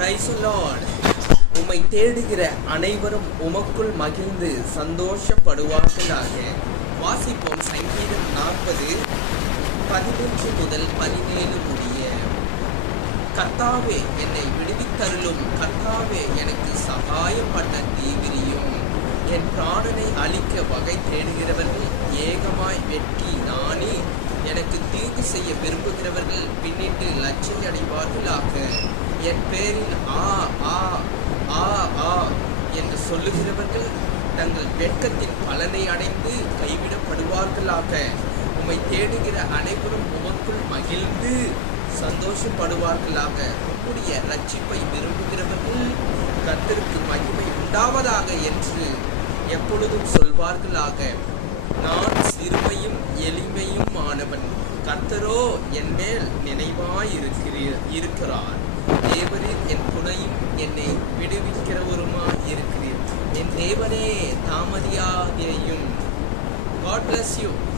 Praise the Lord. உம்மை தேடுகிற அனைவரும் உமக்குள் மகிழ்ந்து சந்தோஷப்படுவார்களாக. வாசிப்போம் சங்கீதம் 40 11 முதல் 17 முடிய. கர்த்தாவே என்னை விடுவித்தருளும், கர்த்தாவே எனக்கு சகாயம் பண்ண தீவிரியும். என் பிராணனை அழிக்க வகை தேடுகிறவர்கள் ஏகமாய் வெற்றி நாணி எனக்கு தீங்கு செய்ய விரும்புகிறவர்கள் பின்னிட்டு லட்சை அடைவார்களாக. என் பேரில் ஆ ஆ ஆ ஆ என்று சொல்லுகிறவர்கள் தங்கள் வெட்கத்தின் பலனை அடைந்து கைவிடப்படுவார்களாக. உம்மை தேடுகிற அனைவரும் உமக்குள் மகிழ்ந்து சந்தோஷப்படுவார்களாக. உம்முடைய ரட்சிப்பை விரும்புகிறவர்கள் கர்த்தருக்கு மகிமை உண்டாவதாக என்று எப்பொழுதும் சொல்வார்களாக. நான் சிறுமையும் எளிமையும் ஆனவன், கர்த்தரோ என் மேல் நினைவாயிருக்கிறார். தேவரீர் என் துணையும் என்னை விடுவிக்கிறவருமாய் இருக்கிறீர். என் தேவனே தாமதியாதேயும். God bless you.